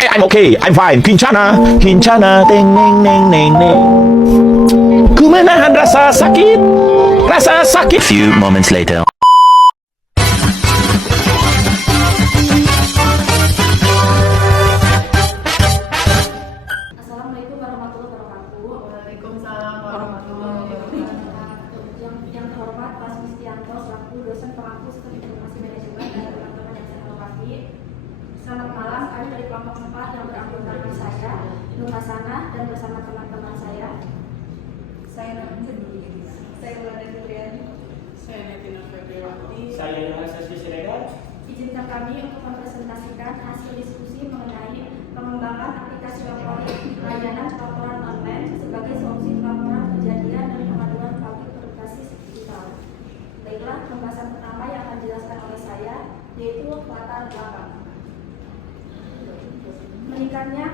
I'm okay, I'm fine. Kincana, kincana, teng neng neng neng neng. Ku menahan rasa sakit, rasa sakit. Few moments later. Assalamualaikum warahmatullahi wabarakatuh. Waalaikumsalam warahmatullahi wabarakatuh. Yang terhormat Pak Sustianto selaku dosen pengampu sistem informasi manajemen dan teman-teman yang saya hormati. Selamat malam, kami dari kelompok 4 yang beranggotakan saya, Nur Hasanah, dan bersama teman-teman saya. Saya Wanda Fitriani. Saya Netina Febriwati. Saya dengan Saskia Siregar. Izinkan kami untuk mempresentasikan hasil diskusi mengenai pengembangan aplikasi layanan pelaporan online sebagai solusi pelaporan kejadian dan pengaduan publik berbasis digital. Baiklah, pembahasan pertama yang akan dijelaskan oleh saya yaitu latar belakang. Meningkatnya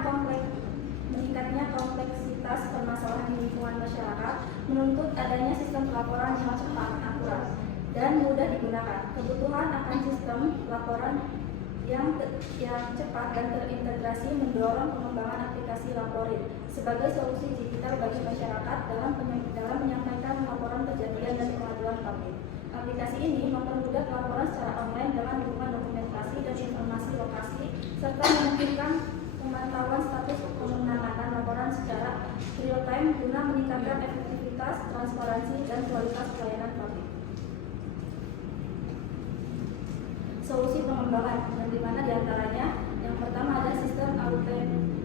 kompleksitas permasalahan di lingkungan masyarakat menuntut adanya sistem pelaporan yang cepat, akurat, dan mudah digunakan. Kebutuhan akan sistem pelaporan yang cepat dan terintegrasi mendorong pengembangan aplikasi Laporin sebagai solusi digital bagi masyarakat dalam menyampaikan laporan kejadian dan pengaduan publik. Aplikasi ini mempermudah pelaporan secara online dengan dukungan dokumentasi dan informasi lokasi serta memungkinkan pemantauan status penanganan laporan secara real time guna meningkatkan efektivitas, transparansi, dan kualitas pelayanan publik. Solusi pengembangan yang dimana diantaranya yang pertama ada sistem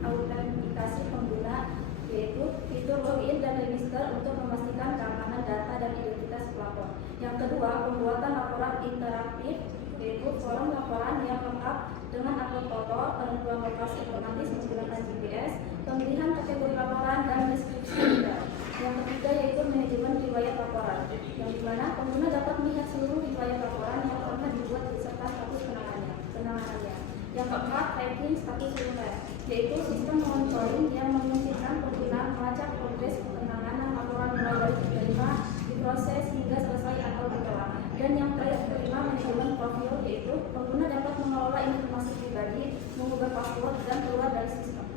autentikasi pengguna, yaitu fitur login dan register untuk memastikan keamanan data dan identitas pelapor. Yang kedua, pembuatan laporan interaktif, yaitu forum laporan yang lengkap dengan upload foto, penentuan lokasi otomatis menggunakan GPS, pemilihan kategori laporan, dan deskripsi data. Yang ketiga yaitu manajemen riwayat laporan, yang dimana pengguna dapat melihat seluruh riwayat laporan yang pernah dibuat beserta status penanganannya. Yang keempat, tracking status seluler, yaitu sistem monitoring yang memungkinkan pengguna melacak progres penanganan laporan mulai dari diterima, diproses hingga selesai atau ditolak. Dan yang terakhir, kelima, manajemen profil, yaitu pengguna dapat mengelola informasi pribadi, mengubah password, dan keluar dari sistem.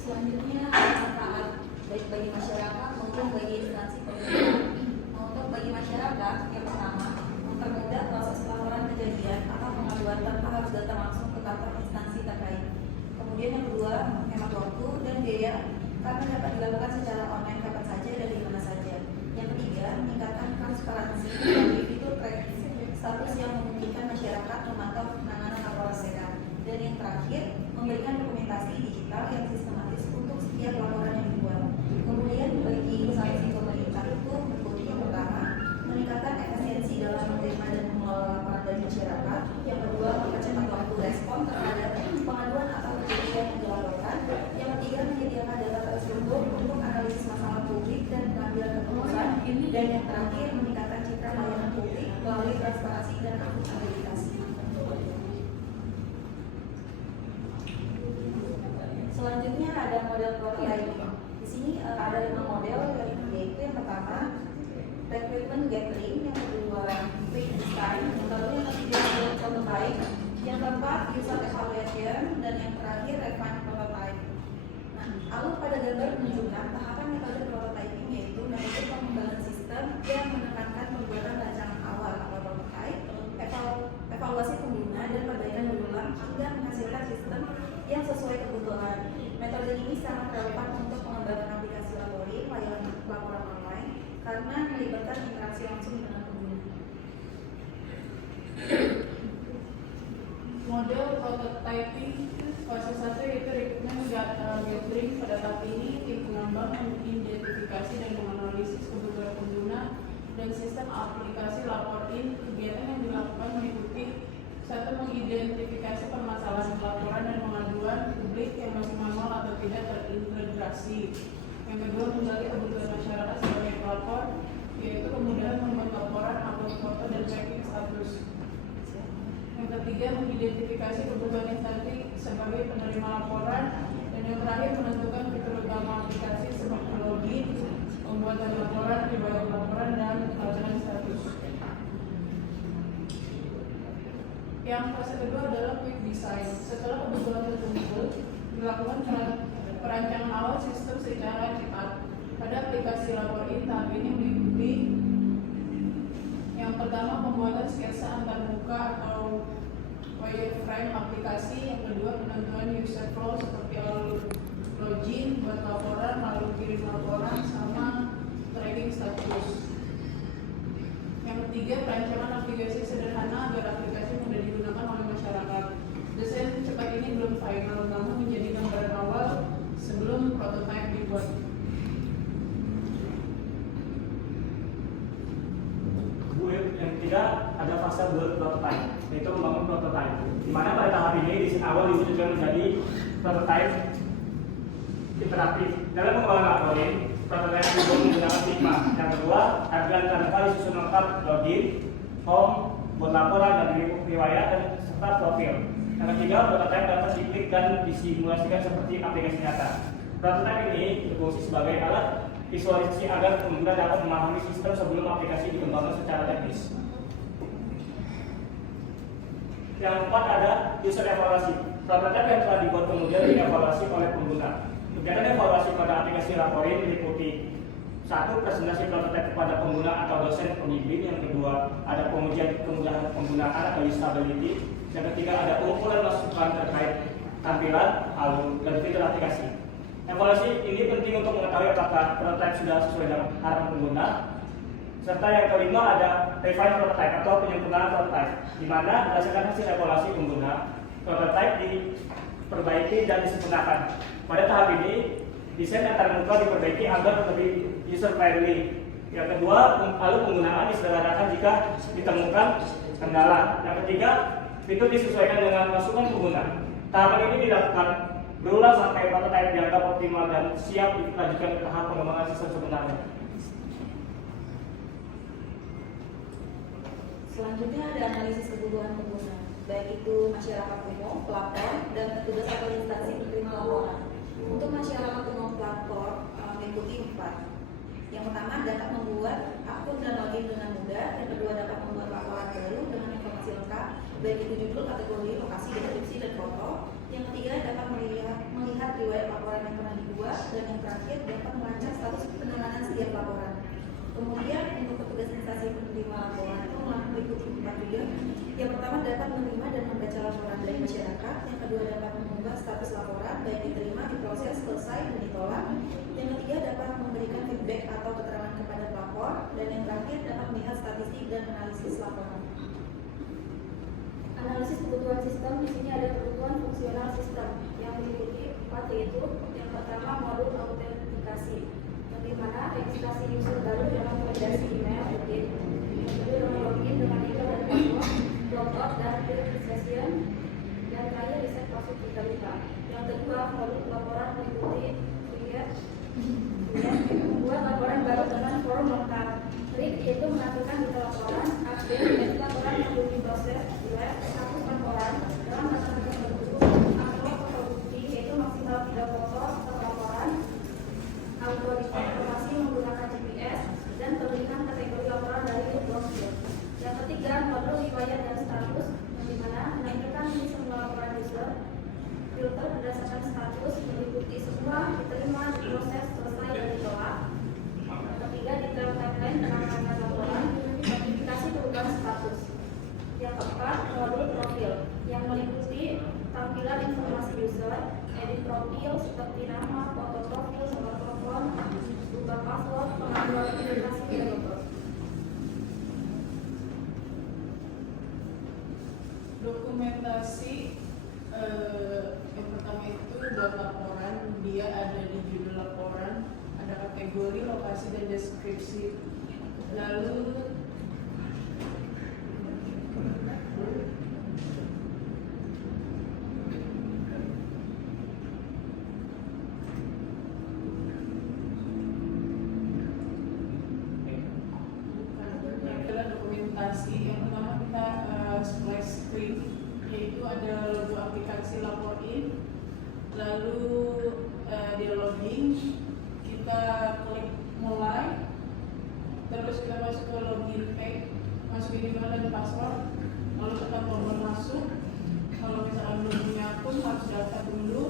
Selanjutnya manfaat baik bagi masyarakat maupun bagi instansi pemerintah. Untuk bagi masyarakat, yang pertama, mempermudah proses pelaporan kejadian atau pengaduan tanpa harus datang langsung ke kantor instansi terkait. Kemudian yang kedua, menghemat waktu dan biaya karena dapat dilakukan secara online kapan saja dan di mana saja. Yang ketiga, meningkatkan transparansi bagi fitur tracking status yang memungkinkan masyarakat memantau penanganan laporan mereka. Dan yang terakhir, memberikan dokumentasi digital yang sistematis untuk setiap laporan yang dibuat. Kemudian bagi instansi pemerintah itu yang pertama, meningkatkan efisiensi dalam menerima dan mengelola laporan dari masyarakat. Yang kedua, mempercepat waktu respon terhadap pengaduan atau kejadian yang dilaporkan. Yang ketiga, menyediakan data terstruktur untuk analisis masalah publik dan pengambilan keputusan. Dan yang terakhir, meningkatkan citra layanan publik melalui transparansi dan akuntabilitas. Selanjutnya ada model prototyping. Di sini ada 5 model, yaitu yang pertama recruitment gathering, yang kedua pre-design, yang kedua yang ketiga model prototype, yang keempat user evaluation, dan yang terakhir refine prototype. Nah, alur pada gambar menunjukkan tahapan metode prototyping, yaitu metode pengembangan sistem yang menekankan pembuatan rancangan awal atau prototype, evaluasi pengguna, dan perbaikan berulang hingga menghasilkan sistem yang sesuai kebutuhan. Metode ini sangat relevan untuk pengembangan aplikasi laporan online karena melibatkan interaksi langsung dengan pengguna. Model prototyping fase 1 yaitu recruitment gathering. Pada tahap ini tim pengembang mengidentifikasi dan menganalisis kebutuhan pengguna dan sistem aplikasi Laporin. Kegiatan yang dilakukan meliputi 1. Mengidentifikasi permasalahan pelaporan dan pengaduan publik yang masih manual atau tidak terintegrasi. Yang kedua, menggali kebutuhan masyarakat sebagai pelapor, yaitu kemudahan membuat laporan, upload foto, dan tracking status. Yang ketiga, mengidentifikasi kebutuhan instansi sebagai penerima laporan. Dan yang terakhir, menentukan fitur utama aplikasi seperti login, pembuatan laporan, riwayat laporan, dan pelajaran status. Yang fase kedua adalah quick design. Setelah kebutuhan terkumpul, dilakukan perancangan awal sistem secara cepat. Pada aplikasi lapor in, tahap ini meliputi yang pertama pembuatan sketsa antarmuka atau wireframe aplikasi, yang kedua penentuan user flow seperti login, buat laporan, lalu kirim laporan, sama tracking status. Yang ketiga perancangan aplikasi sederhana agar aplikasi mudah digunakan oleh masyarakat. Desain cepat ini belum final, namun menjadi gambaran awal sebelum prototipe dibuat. Yang ketiga ada fase prototype, yaitu membangun prototype. Di mana pada tahap ini di awal diwujudkan menjadi prototype iteratif. Dalam pengembangan laporin, prototype dibuat menggunakan Figma. Yang kedua, tampilan terdepan disusun lengkap login, home, buat laporan dan riwayat dan serta profil. Yang ketiga, prototype dapat diklik dan disimulasikan seperti aplikasi nyata. Prototype ini berfungsi sebagai alat visualisasi agar pengguna dapat memahami sistem sebelum aplikasi dikembangkan secara teknis. Yang keempat ada user evaluasi. Prototipe yang telah dibuat kemudian dievaluasi oleh pengguna. Kegiatan evaluasi pada aplikasi laporin meliputi: 1. Presentasi prototipe kepada pengguna atau dosen pembimbing. Yang kedua, ada pengujian kemudahan penggunaan atau usability. Yang ketiga, ada pengumpulan masukan terkait tampilan, alur, dan fitur aplikasi. Evaluasi ini penting untuk mengetahui apakah prototipe sudah sesuai dengan harapan pengguna. Serta yang kelima ada refine prototype atau penyempurnaan prototype, di mana berdasarkan hasil evaluasi pengguna, prototype diperbaiki dan disempurnakan. Pada tahap ini, desain antarmuka diperbaiki agar lebih user friendly. Yang kedua, alur penggunaan disederhanakan jika ditemukan kendala. Yang ketiga, fitur disesuaikan dengan masukan pengguna. Tahapan ini dilakukan berulang sampai prototype dianggap optimal dan siap dilanjutkan ke tahap pengembangan sistem sebenarnya. Selanjutnya ada analisis kebutuhan pengguna, baik itu masyarakat umum, pelapor, dan petugas atau instansi penerima laporan. Untuk masyarakat umum pelapor mengikuti 4. Yang pertama, dapat membuat akun dan login dengan mudah. Yang kedua, dapat membuat laporan baru dengan informasi lengkap, baik itu judul, kategori, lokasi, deskripsi, dan foto. Yang ketiga, dapat melihat riwayat laporan yang pernah dibuat. Dan yang terakhir, dapat melacak status penanganan setiap laporan. Kemudian untuk petugas instansi penerima laporan itu meliputi 4 juga. Yang pertama, dapat menerima dan membaca laporan dari masyarakat. Yang kedua, dapat mengubah status laporan baik diterima, diproses, selesai, dan ditolak. Yang ketiga, dapat memberikan feedback atau keterangan kepada pelapor. Dan yang terakhir, dapat melihat statistik dan analisis laporan. Analisis kebutuhan sistem, di sini ada kebutuhan fungsional sistem yang meliputi 4, yaitu yang pertama modul autentikasi, di mana registrasi user baru dengan validasi email, login. Yang kedua dengan login dengan email dan password, logout dan registration. Yang terakhir reset password kita. Yang kedua modul laporan meliputi create, membuat laporan baru dengan form lengkap. Trik yaitu menampilkan detail laporan, update, laporan yang belum diproses, status laporan dalam batas tertentu, upload foto bukti yaitu maksimal 3 foto per laporan, auto display informasi menggunakan GPS, dan pemilihan kategori laporan dari profil. Yang ketiga, modul riwayat dan status, di mana menampilkan semua laporan user, filter berdasarkan status meliputi semua diterima, diproses, selesai, dan ditolak. Yang ketiga, detail timeline penanganan laporan, notifikasi perubahan status. Yang keempat, modul profil yang meliputi tampilan informasi user, edit profil seperti nama, foto profil, nomor telepon, ubah password, pengaduan aplikasi, dan logo. Dokumentasi yang pertama itu buat laporan, dia ada di judul laporan, ada kategori, lokasi, dan deskripsi. Lalu adalah dokumentasi. Yang pertama kita splash screen, yaitu ada logo aplikasi laporin. Lalu dia login, kita klik mulai, terus kita masuk ke login page, masukin email dan password, lalu tekan tombol masuk. Kalau misalkan belum punya akun harus daftar dulu.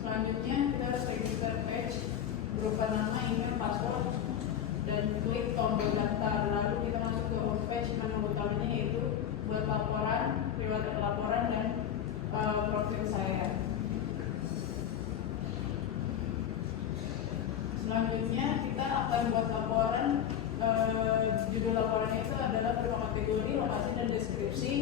Selanjutnya kita harus register page berupa nama, email, password, dan klik tombol daftar. Lalu kita masuk ke homepage menu utamanya yaitu buat laporan, riwayat laporan, dan profil saya. Selanjutnya kita akan buat laporan. Judul laporannya itu adalah berupa kategori, lokasi, dan deskripsi.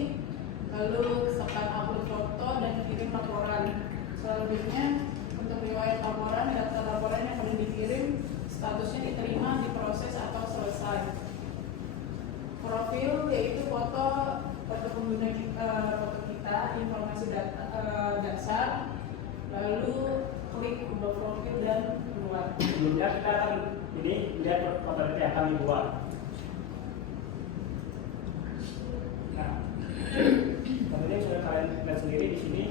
Lalu tekan upload foto dan kirim laporan. Selanjutnya untuk riwayat laporan, daftar laporan yang akan dikirim statusnya diterima, diproses, atau selesai. Profil yaitu foto pengguna kita, informasi dasar. Lalu klik ubah profil dan keluar. Sebelumnya kita akan ini lihat foto yang akan dibuat. Nah, kemudian sudah kalian lihat sendiri di sini.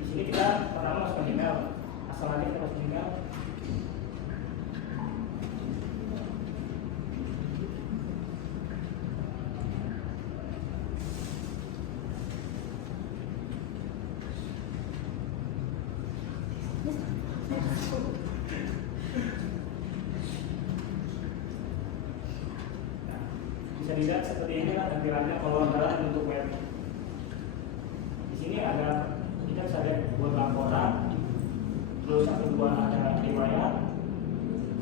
Di sini kita pertama masukkan email. Asal aja kita masukkan email. Bisa dilihat seperti ini lah tampilannya kalau dalam bentuk web. Di sini ada kita bisa lihat buat laporan, terus yang kedua ada riwayat,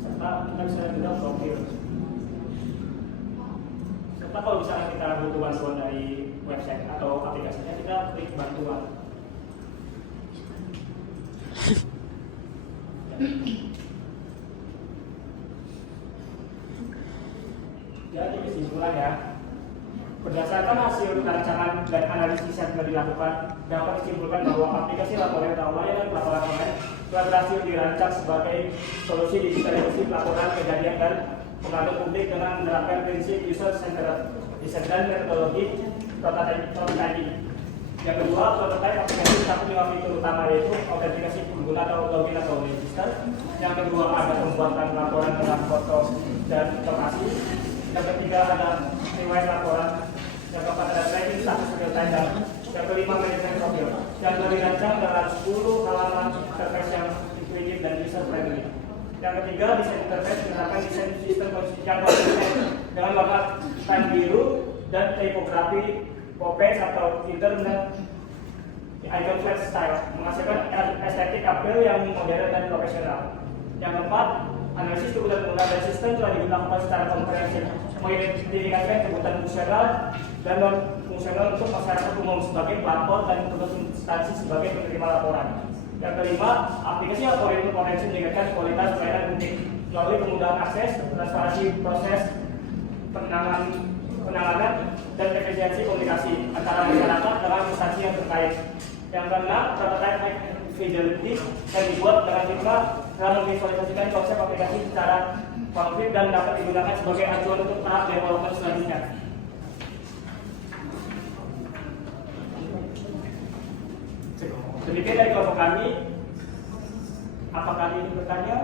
serta kita bisa lihat juga profil. Serta kalau misalnya kita butuh bantuan dari website atau aplikasinya, kita klik bantuan. Jadi kesimpulan ya, berdasarkan hasil rancangan dan analisis yang telah dilakukan, dapat disimpulkan bahwa aplikasi laporan atau layanan pelaporan online telah berhasil dirancang sebagai solusi digitalisasi pelaporan kejadian dan pengaduan publik dengan menerapkan prinsip user centered design dan metodologi prototyping. Yang kedua, prototype aplikasi satu dengan fitur utama yaitu autentikasi pengguna atau login atau register. Yang kedua, ada pembuatan laporan dengan foto dan lokasi. Yang ketiga, ada riwayat laporan. Yang keempat, ada tracking status real time. Dan yang kelima, manajemen profil yang telah dirancang dengan 10 halaman interface yang intuitif dan user friendly. Yang ketiga, desain interface menggunakan desain sistem yang konsisten dengan warna time biru dan tipografi Popes atau Twitter dan icon flat style menghasilkan estetik appeal yang modern dan profesional. Yang keempat, analisis kebutuhan pengguna dan sistem telah dilakukan secara komprehensif, mengidentifikasikan kebutuhan fungsional dan non fungsional untuk masyarakat umum sebagai pelapor dan tugas instansi sebagai penerima laporan. Yang kelima, aplikasi laporan itu potensi meningkatkan kualitas pelayanan publik melalui kemudahan akses, transparansi proses penanganan dan efisiensi komunikasi antara masyarakat dengan instansi yang terkait. Yang keenam, prototype high fidelity yang dibuat dengan hikmah dalam memvisualisasikan konsep aplikasi secara konkret dan dapat digunakan sebagai acuan untuk tahap development selanjutnya. Demikian dari kelompok kami. Apakah ada yang bertanya?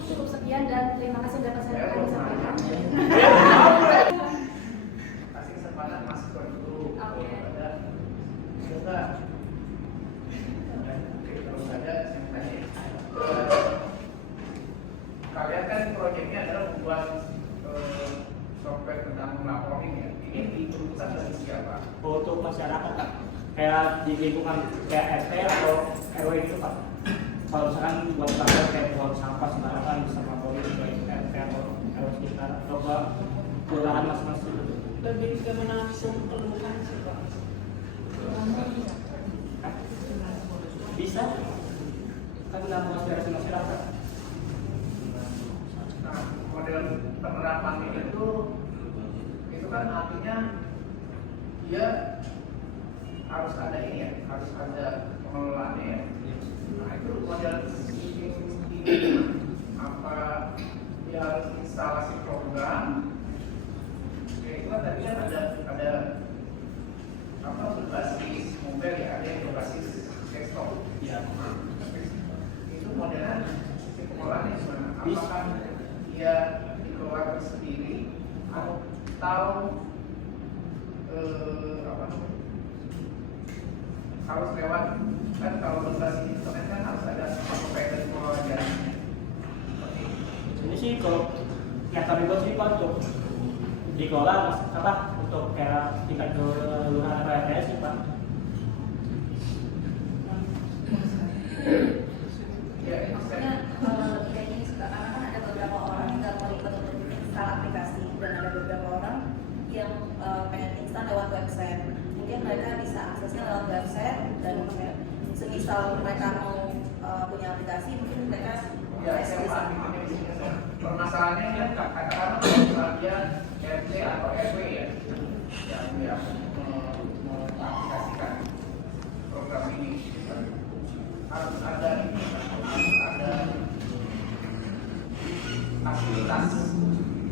Cukup sekian dan terima kasih dapat saya sampaikan. Kasih kesempatan masuk dulu. Oke. Sudah. Terus saja saya tanya. Kalian kan proyeknya adalah membuat software tentang melaporin ya. Ini diperuntukkan dari siapa? Untuk masyarakat Pak, kayak di lingkungan kayak RT atau RW gitu Pak. Kalau misalkan buat kantor kayak buang sampah sembarangan bisa laporin ke RT atau RW sekitar atau ke kelurahan masing-masing. Lebih ke menampung keluhan sih Pak. Bisa kan menampung aspirasi masyarakat. Nah, model penerapan itu kan artinya dia harus ada ini ya, harus ada pengelolaannya ya. Nah itu model ini apa dia harus instalasi program? Ya itu kan tadi kan ada apa berbasis mobile ya, ada yang berbasis desktop. Ya. Itu modelnya sistem pengelolaannya gimana? apakah dia dikelola sendiri atau harus lewat, kan kalau berbasis internet kan harus ada provider pengelola jaringan. Ini sih kalau yang kami buat sih Pak untuk dikelola untuk kayak tingkat kelurahan atau RT sih Pak. Maksudnya kayak gini sih Kak, karena kan ada beberapa orang yang nggak mau ikut untuk install aplikasi dan ada beberapa orang yang pengen instan lewat website. Mungkin mereka bisa aksesnya lewat website dan semisal mereka mau punya aplikasi, mungkin mereka Saya paham di sini. Permasalahannya kan katakanlah kalau dia RT atau RW ya, yang mengaplikasikan program ini harus ada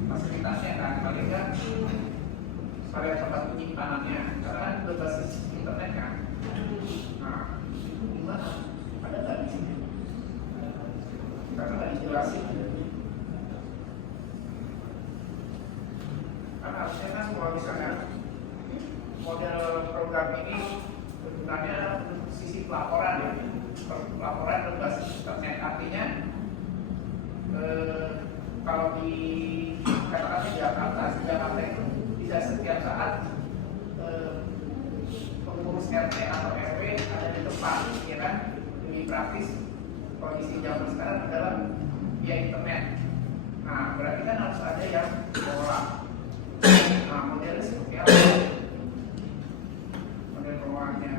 fasilitasnya kan, paling nggak pada tempat penyimpanannya, karena kan berbasis internet kan. Nah, itu gimana? Ada nggak di sini? Karena nggak dijelasin. Karena harusnya kan kalau misalnya model program ini sebenarnya sisi pelaporan ya, pelaporan berbasis internet, artinya kalau di katakan di Jakarta itu bisa setiap saat pengurus RT atau RW ada di tempat, ya kan, lebih praktis. Kondisi zaman sekarang adalah via internet. Nah, berarti kan harus ada yang mengelola. Nah, modelnya seperti apa? Model pengelolaannya.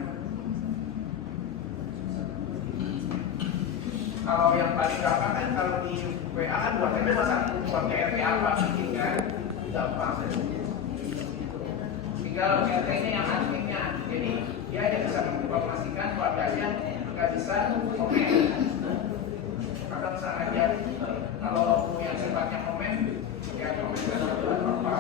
Kalau yang paling gampang kan kalau di WA kan buatnya satu keluarga RT apa gitu kan, gampang. Tinggal RT-nya yang adminnya, jadi dia hanya bisa menginformasikan keluarganya, nggak bisa komen. Atau misalnya kalau yang sifatnya komen, ya komen apa?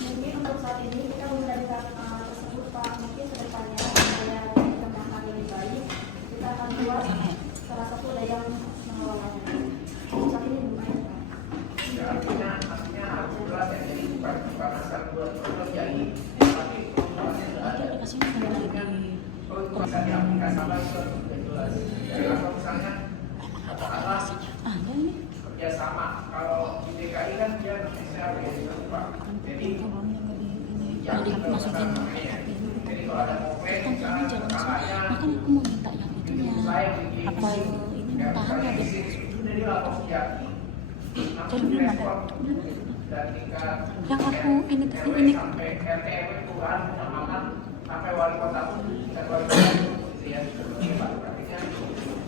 Jadi untuk saat ini kita belum dari tersebut Pak, mungkin kedepannya supaya dikembangkan lebih baik kita akan buat salah satu yang mengelolanya. Saat ini belum ada Pak. Ya, artinya harus jelas ya, jadi bukan asal buat program jadi, tapi programnya sudah ada. Perlu bisa diaplikasikan sudah jelas. Atau misalnya katakanlah kerjasama, kalau di DKI kan dia SRW Pak. Jadi yang masukin jadi kalau ada momen misalnya tetangganya saya bikin jadi langsung jadi langsung respon dan tingkat yang aku ini RW sampai RT RW kelurahan kecamatan sampai wali kota pun dan wali kota pun gitu ya. Artinya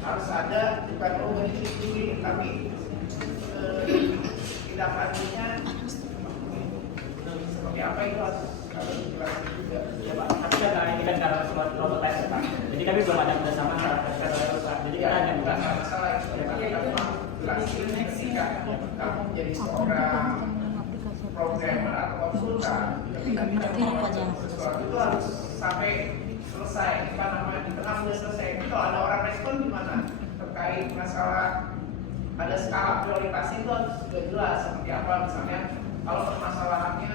harus ada bukan organisasi ini tapi tindak lanjutnya seperti apa itu harus dijelaskan juga. Ya Pak, tapi kan ini kan karena semua prototipe ya Pak. Jadi kami belum ada kerjasama antara Pak. Jadi kita hanya bukan masalah itu ya, tapi kamu jelasin ketika kamu menjadi seorang programmer atau konsultan, ketika kita membuat sesuatu itu harus sampai selesai. Apa namanya di tengah sudah selesai. Itu ada orang respon gimana terkait masalah ada skala prioritas itu harus sudah jelas seperti apa. Misalnya kalau permasalahannya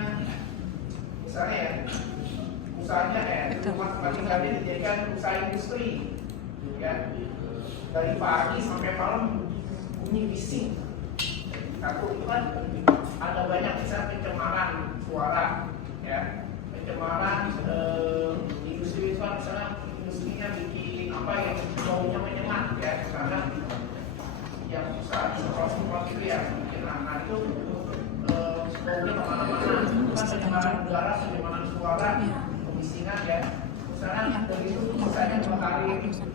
misalnya ya usahanya rumah tempat tinggalnya dijadikan usaha industri ya, dari pagi sampai malam bunyi bising. Satu itu kan ada banyak bisa pencemaran suara ya, pencemaran industri itu kan misalnya industrinya bikin apa yang baunya menyengat ya, karena yang usaha sekolah itu ya nah itu baunya kemana-mana, bukan pencemaran udara, pencemaran suara, pemisingan ya. Misalnya begitu misalnya 2 kali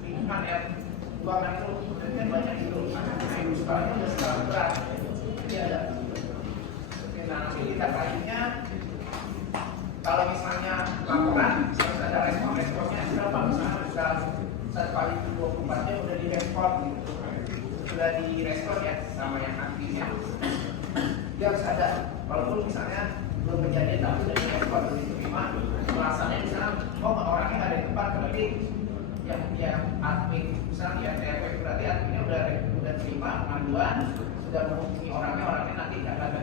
lingkungan ya, buangan itu berarti kan banyak itu. Sekarang udah skala berat. Jadi ada. Oke, nah nanti kita kayaknya kalau misalnya laporan harus ada respon-responnya berapa, misalnya bisa 1 kali 24 jam udah direspon gitu, sudah direspon ya sama yang aktifnya. Dia harus ada, walaupun misalnya belum kejadian tapi udah direspon, udah diterima alasannya, misalnya orangnya nggak ada di tempat, berarti yang admin misalnya di RT/RW berarti adminnya udah terima pengaduan, sudah menghubungi orangnya nanti nggak ada